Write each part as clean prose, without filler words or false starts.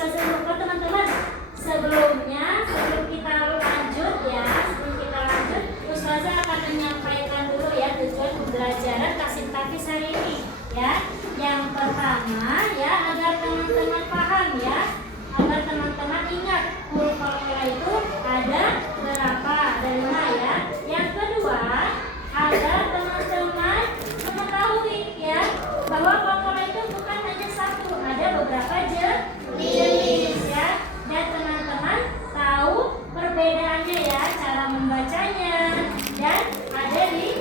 Ustazah lupa teman-teman. Sebelum kita lanjut ya, Ustazah akan menyampaikan dulu ya tujuan pembelajaran Qasim Tafis hari ini ya. Yang pertama ya, agar teman-teman paham ya, agar teman-teman ingat huruf qalqalah itu ada berapa, ada 5 ya. Yang kedua, agar teman-teman mengetahui ya bahwa qalqalah itu bukan hanya satu, ada beberapa jenis ya. Dan teman-teman tahu perbedaannya ya, cara membacanya dan ada di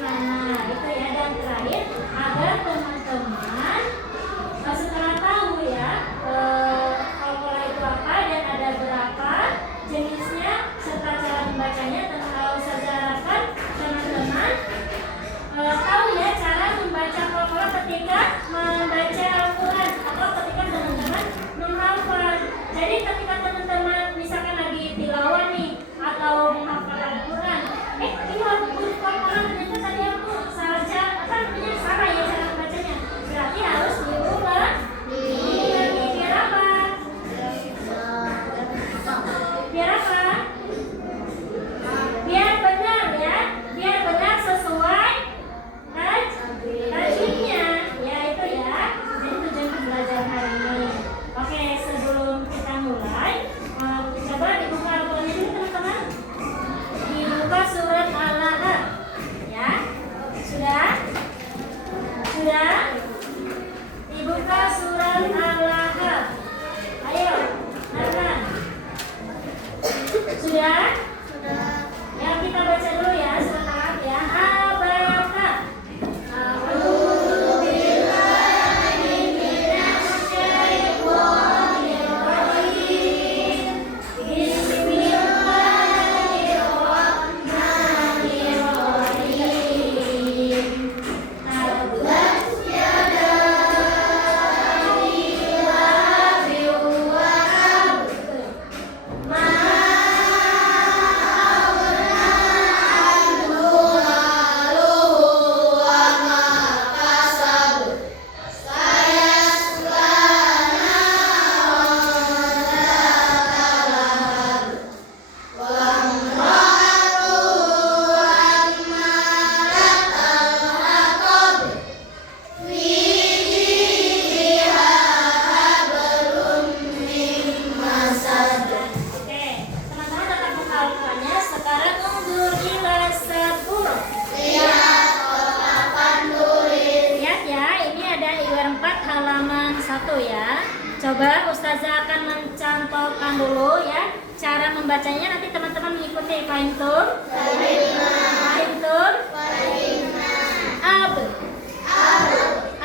mana itu ya. Dan terakhir, agar teman-teman setelah tahu ya qalqalah itu apa dan ada berapa jenisnya serta cara membacanya, Ustazah harapkan teman-teman tahu ya cara membaca qalqalah ketika membaca Al-Quran atau ketika teman-teman menghafal. Jadi ketika teman-teman misalkan lagi tilawah nih atau menghafal Al-Quran, ini huruf qalqalah ternyata tadi aku salah ya cara membacanya, berarti harus diubah. Biar apa? Biar benar ya, biar benar sesuai tajwidnya ya, itu ya. Jadi tujuan pembelajaran hari ini. Oke, sebelum kita mulai, coba dibuka Al-Qurannya dulu teman-teman. Dibuka surat Al-Lahab ya. Sudah? Dibuka surat Al-Lahab. Ayo, Nathan. Sudah? Ya, kita baca dulu ya surat Al-Lahab ya. Abaka. Coba Ustazah akan mencontohkan dulu ya cara membacanya, nanti teman-teman mengikuti. Fahimtum? Fahimtum? Ab,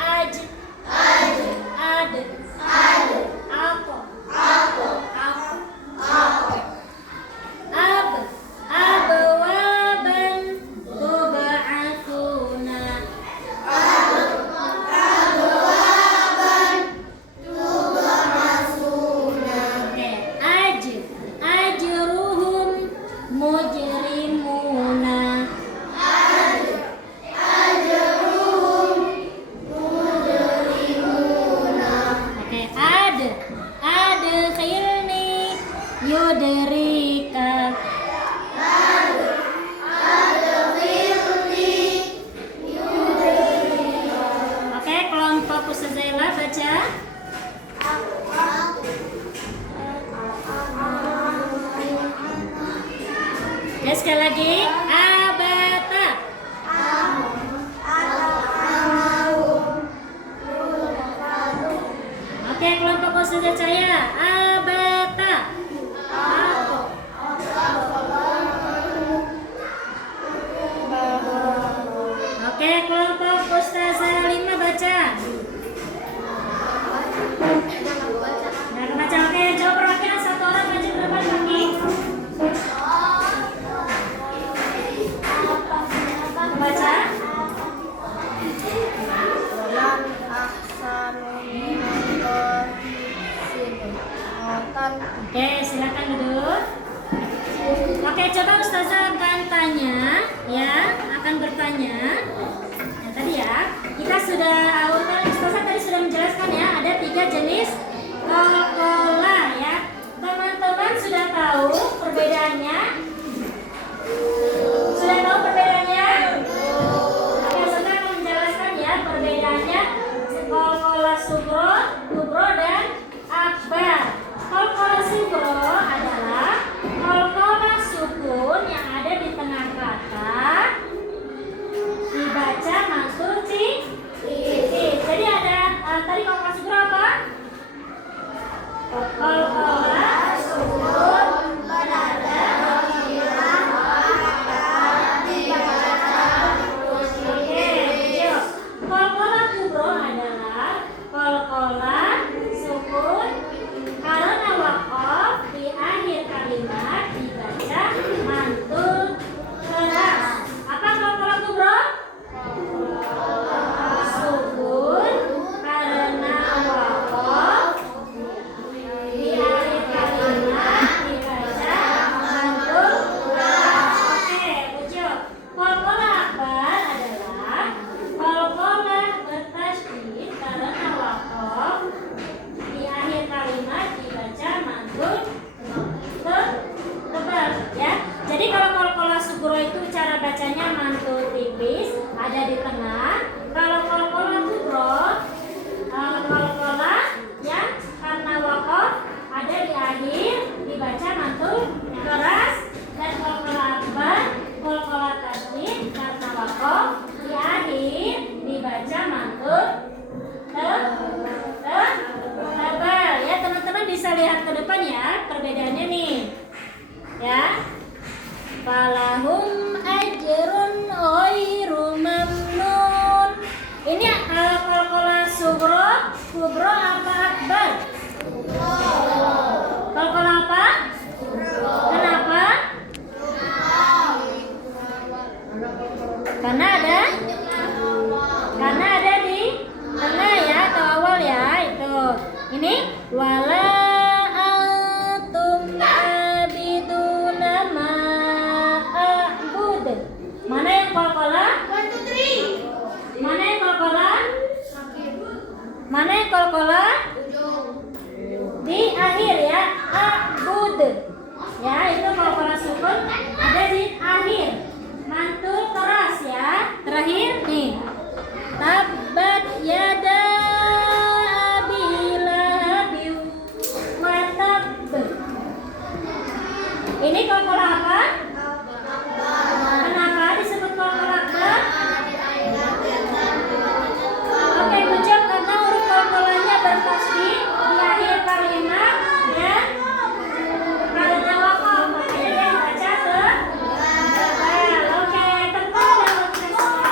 aj, ad, ako, ab, abwaban tub'atsuna. Ajruhum mujrimuna. Oke, adkhilni yudrika. Oke, kelompok Ustazah baca. Ya, sekali lagi, abata. Oke, kelompok Ustazah Cahaya, abata. Oke, kelompok Ustazah Lima baca. Nah, baca. Oke, coba perwakilan satu orang maju ke depan kaki. Baca. Oke, silakan duduk. Oke, coba Ustazah akan tanya ya, akan bertanya. Nah, tadi ya, kita sudah Ustazah tadi sudah menjelaskan ya, ada 3 jenis qalqalah. lihat ke depan ya perbedaannya nih. Ya. Falahum ajrun ghairu mamnun. Ini qalqalah sughra, kubra apa akbar? Qalqalah apa? Kenapa? Karena ada di tengah ya atau awal ya itu. Ini wala antum abiduna ma a'bud. Mana yang qalqalah? 1 2 3. Mana yang qalqalah? Mana yang qalqalah? Di akhir ya, a'bud. Ya, itu qalqalah sukun ada di akhir. Mantul keras ya. Terakhir nih. Tabbat yada abi lahabin wa tab. Ini qalqalah apa? Kenapa disebut qalqalah akbar? Oke, ucap karena huruf qalqalahnya bertasydid di akhir kalimat ya. Ada waqaf, makanya dia dibaca ke tebal. Oke, tebal dan waktu semua.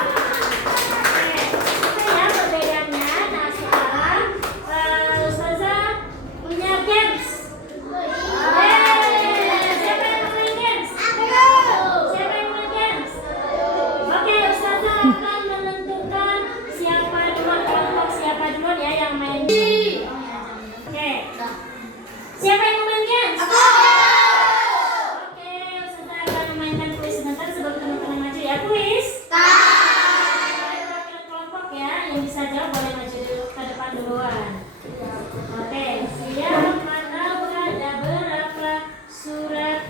Oke, itu ya perbedaannya. Nah sekarang Ustazah punya games. Siapa yang mau main games? Siapa yang mau games? Oke, Ustazah akan menentukan siapa duluan, kelompok siapa duluan ya yang main. Oke. Siapa yang mau main games? Oke, Ustazah akan memainkan kuis sebentar sebelum teman-teman maju ya. Kuis. Wakil kelompok ya, yang bisa jawab boleh maju ke depan duluan. Oke, siap. Tahu ada berapa surat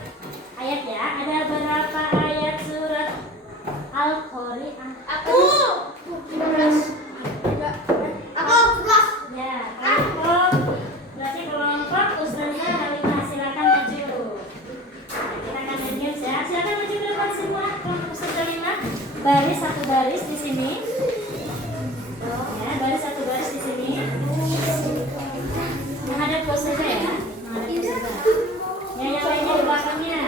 ayat ya? Ada berapa ayat surat Al-Qari'ah? Ya, kelompok. Berarti kelompok Ustazah Halimah silakan maju. Kita akan main games ya. Silakan maju ke depan semua kelompok Ustazah Halimah. Baris satu baris di sini. Ya, baris satu baris di sini. Menghadap ke Ustazah ya. Menghadap ke Ustazah. Ya, yang lainnya di belakangnya.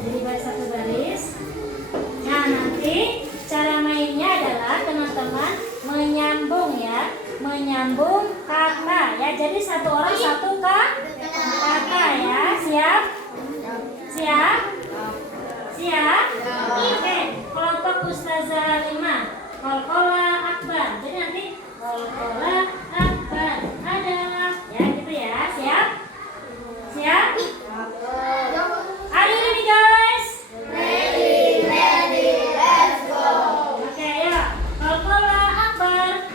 Jadi baris satu baris. Nah, nanti cara mainnya adalah teman-teman menyambung ya, menyambung kata ya. Jadi satu orang satu kata ya. Siap? Siap? Siap? Oke, kelompok Ustazah Halimah. Qalqalah akbar. Jadi nanti qalqalah akbar adalah ya gitu ya. Siap? Siap? Are you ready guys? Oke, ya. Qalqalah akbar.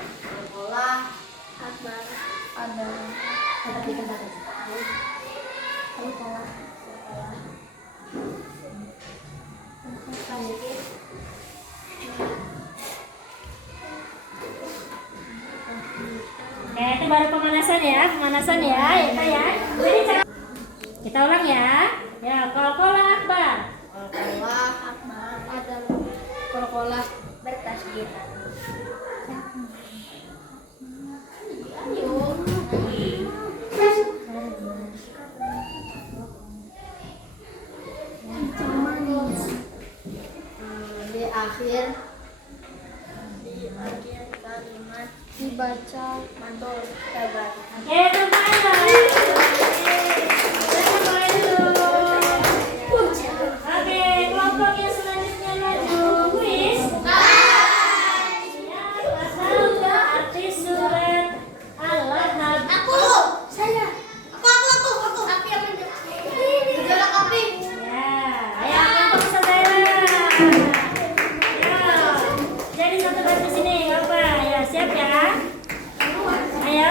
Oke, itu baru pemanasan ya, ya Kak ya. Jadi kita ulang ya. Ya, qalqalah akbar. Qalqalah bertasydid. Di akhir kalimat dibaca mantul tebal. Oke, teman-teman. Boleh dulu. Oke, kelompok yang selanjutnya maju. Kuis. Siapa tahu arti surat Al-Lahab? Saya. Aku yang menjolak api. Ya, ayo kelompok saudara. Ya, jadi satu baris di sini, apa? Ya, siap ya? Ayo.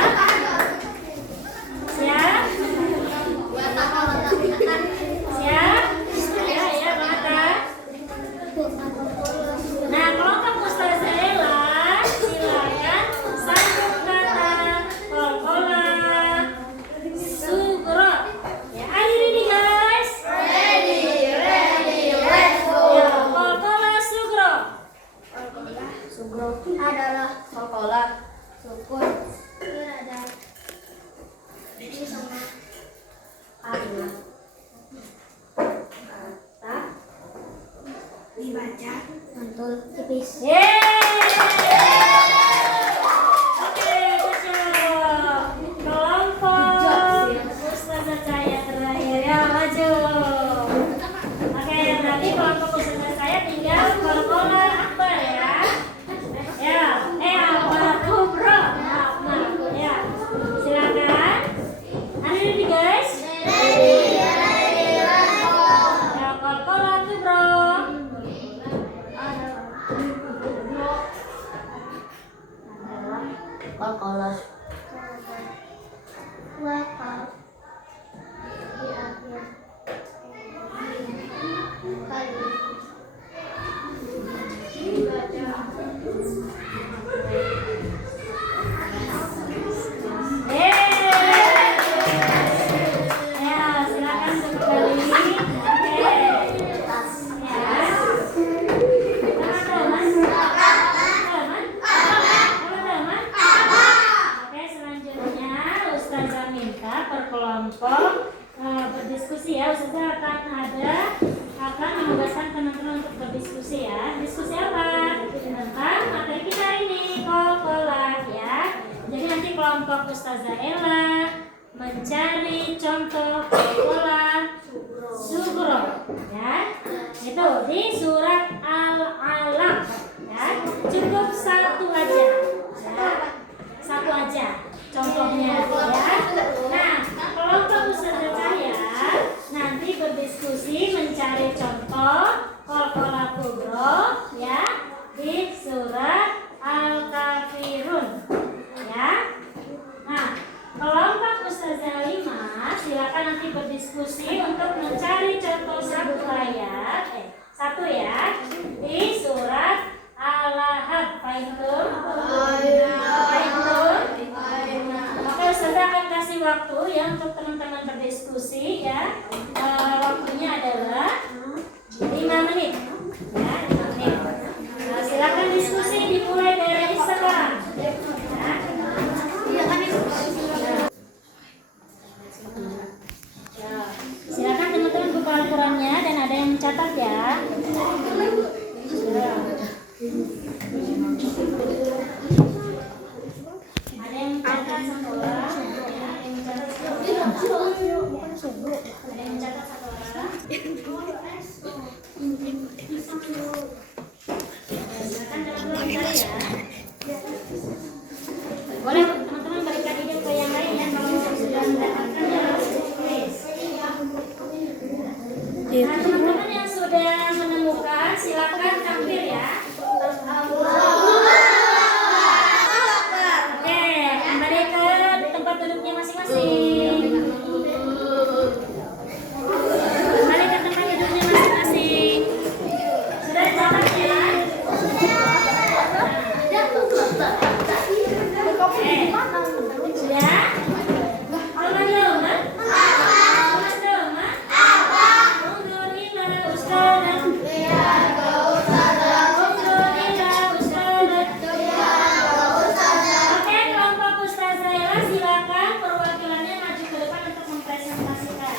tipis. Oke, good job. Kelompok Ustazah Cahaya terakhir ya, maju. Oke, berarti kelompok Ustazah Cahaya tinggal Qalqalah Akbar ya. Ya, Qalqalah Kubra. Maaf, ya. Silakan. Are you ready guys? Ya, Qalqalah Kubra. Qalqalah wakaf di akhir kali dibaca. Ya, silakan untuk kembali. Oke. Ya. Teman-teman. Teman-teman. Oke, selanjutnya Ustazah minta per kelompok berdiskusi ya. Ustazah akan menugaskan teman-teman untuk berdiskusi ya. Diskusi apa? Tentang materi kita ini, Qalqalah ya. Jadi nanti kelompok Ustazah Ella mencari contoh Qalqalah Sugro ya. Itu di surat Al-Alaq ya. Cukup satu aja. Ya. Satu aja contohnya ya. Nah, kelompok Ustazah Cahaya nanti berdiskusi mencari contoh Qalqalah Kubro ya di surat Al-Kafirun ya. Nah, kelompok Ustazah Lima silakan nanti berdiskusi untuk mencari contoh satu ya di surat Al-Lahab. Fahimtum? Oke, Ustazah akan kasih waktu ya untuk teman-teman berdiskusi ya. Waktunya adalah 5 menit ya, 5 menit. Nah, silakan diskusi dimulai dari sekarang ya. Ya, silakan teman-teman buka Al-Qurannya dan ada yang mencatat ya. Ya. Ada yang mencatat satu orang, ada yang mencatat satu orang. Ada yang mencatat satu orang. Silakan teman-teman mencari ya. Boleh teman-teman berikan ide ke yang lain ya kalau sudah mendapatkan ya. Nah, teman-teman yang sudah menemukan silakan takbir ya. Oke, kembali ke tempat duduknya masing-masing. Kembali ke tempat duduknya masing-masing. Sudah dicatat ya? Sudah? Teman-teman? Teman-teman? Alhamdulillah Ustazah. Alhamdulillah Ustazah. Oke, kelompok Ustazah Ella silakan perwakilannya maju ke depan untuk mempresentasikan.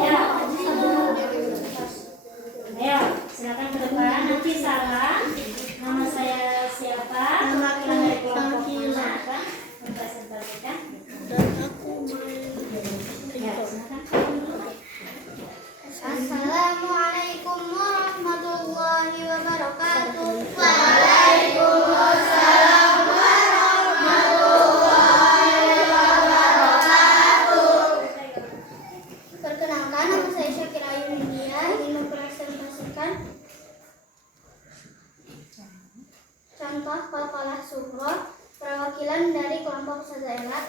Ya. Ayo, silakan ke depan. Nanti salam. Nama saya siapa? Perwakilan dari kelompok mana akan mempresentasikan? Ya, silakan. Assalamualaikum warahmatullahi wabarakatuh. Waalaikumsalam warahmatullahi wabarakatuh. Perkenalkan, nama saya Syakira Ayunia, ingin mempresentasikan contoh Qalqalah Sugro, perwakilan dari kelompok Ustazah Ella.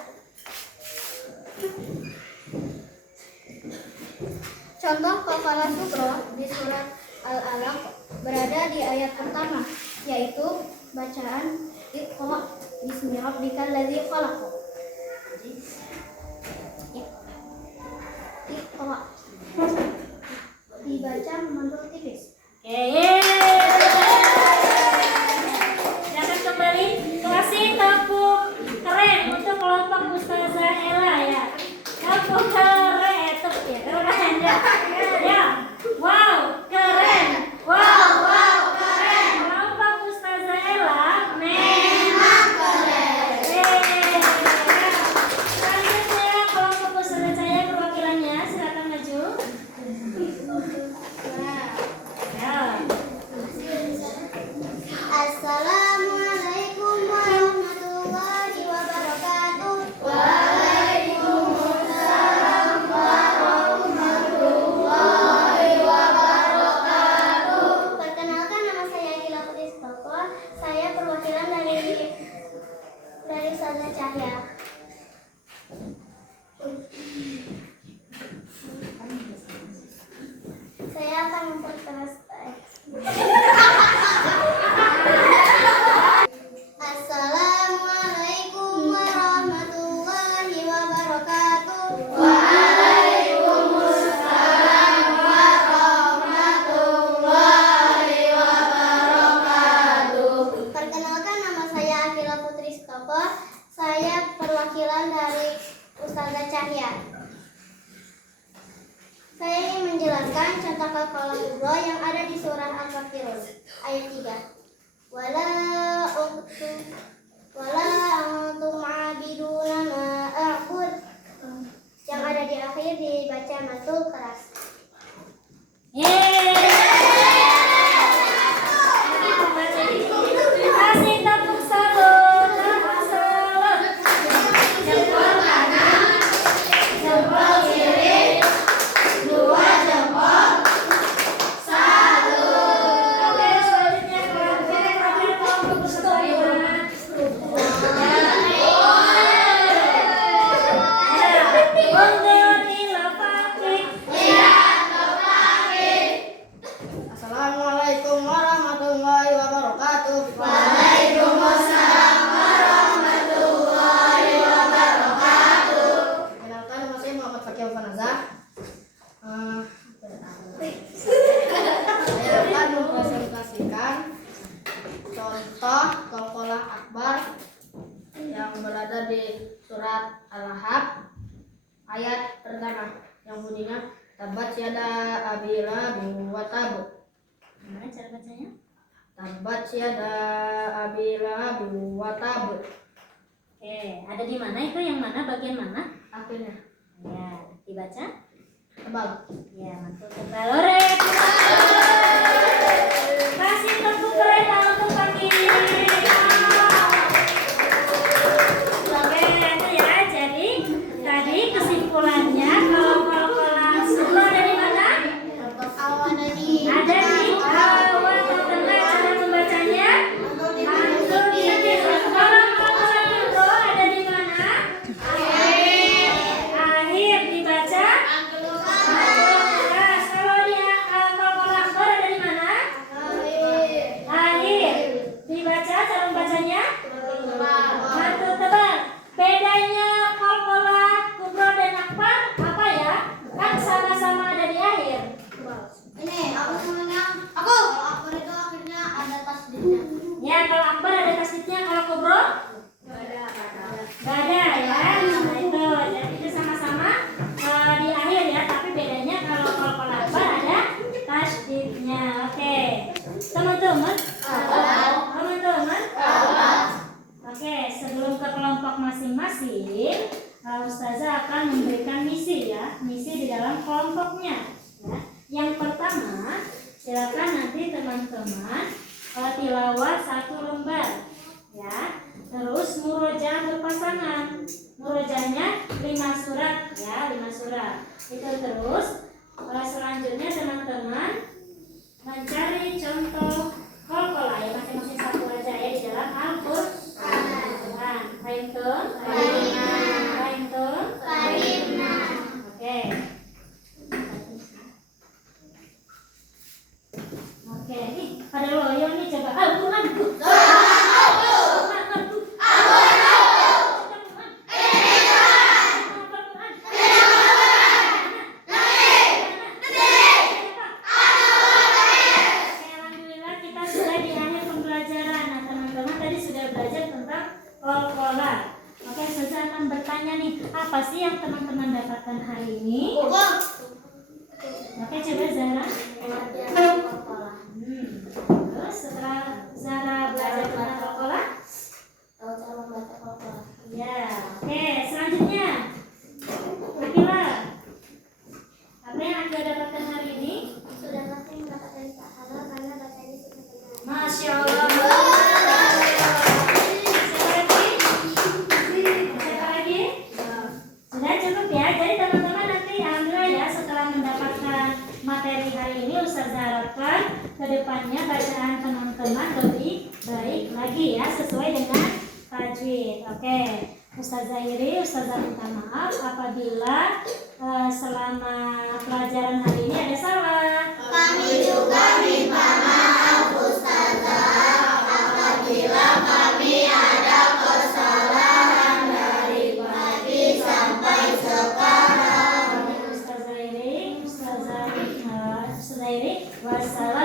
Contoh Qalqalah Sugro di surat Al-Alaq berada di ayat pertama, yaitu bacaan Iqra bismi rabbikal ladzi khalaq. Iqra dibaca menurut tipis. Silakan kembali. Kasih tepuk keren untuk kelompok Ustazah Ella ya. Tepuk keren, tepuk ya, keren ya. Ya, wow, keren. Wow, wow, dibacakan dari Ustazah Cahya. Saya ingin menjelaskan contoh qalqalah kubra yang ada di surah Al-Kafirun ayat 3. Wala antum abiduna ma a'bud. Yang ada di akhir dibaca matul keras. Kasih tepuk salut, tepuk salut. Jempol kanan, jempol kiri, dua jempol, salut. Oke, selanjutnya kelompok kedua. Assalamualaikum warahmatullahi wabarakatuh. Waalaikumsalam warahmatullahi wabarakatuh. Kenalkan, nama saya Muhammad Fakih Alfanazah. Saya akan mempresentasikan contoh qalqalah akbar yang berada di surat Al-Lahab ayat pertama yang bunyinya tabat yada abi lahabin wa tab. Gimana cara bacanya? Tabat yada abi lahabin wa tab. Oke, ada di mana itu? Yang mana? Bagian mana? Akhirnya Ya, dibaca. tebal. Ya, mantul tebal. Orek. Kasih tepuk mereka untuk kami. Oke, itu ya. Jadi tadi kesimpulannya kalau qalqalah kubra dari mana? Ada di Ada di awal tengah. Cara membacanya mantul sedikit. Kalau qalqalah kubra ada di mana? Akhir dibaca. Keras. Kalau dia qalqalah akbar ada di mana? Akhir dibaca. Cara membacanya mantul tebal. Bedanya qalqalah kubra dan akbar apa ya? Kan sama-sama ada di akhir. Ini aku semuanya. Kalau akbar itu akhirnya ada tasdidnya. Ya, kalau akbar ada tasdidnya, kalau kubra nggak ada ya. Nah itu, jadi itu sama-sama di akhir ya. Tapi bedanya kalau qalqalah akbar ada tasdidnya. Oke, teman-teman. Teman-teman. Oke, sebelum ke kelompok masing-masing, Ustazah akan memberikan misi ya, misi di dalam kelompoknya. Ya. Yang pertama, silakan nanti teman-teman tilawah 1 lembar, ya. Terus murojaah berpasangan, murojahnya 5 surat, ya, 5 surat. Itu terus. Selanjutnya teman-teman mencari contoh qalqalah ya, masing-masing satu aja ya di dalam Al-Qur'an. Fahimtum? Fahimtum? Oke. Oke, nih pada loyo nih coba Al-Qur'an. Alhamdulillah kita sudah di akhir pembelajaran. Nah teman-teman tadi sudah belajar tentang qalqalah. Oke, saya akan bertanya nih, apa sih yang teman-teman dapatkan hari ini? Oke, coba Zahra. Terus setelah Zahra belajar tentang qalqalah, Tahu cara membaca qalqalah. ya. Oke, selanjutnya Akila. Apa yang Akila dapatkan hari ini? Sudah pasti mendapatkan dari Kak Hana karena bacanya sudah benar. Masya Allah. Siapa lagi? Sudah cukup ya. Jadi teman-teman nanti alhamdulillah ya, setelah mendapatkan materi hari ini, Ustazah harapkan kedepannya bacaan teman-teman lebih baik lagi ya, sesuai dengan tajwid. Oke, Ustazah Iri, Ustazah minta maaf apabila selama pelajaran hari ini ada salah. Kami juga minta maaf Ustazah apabila kami ada kesalahan dari pagi sampai sekarang. Ustazah Iri, Wassalamualaikum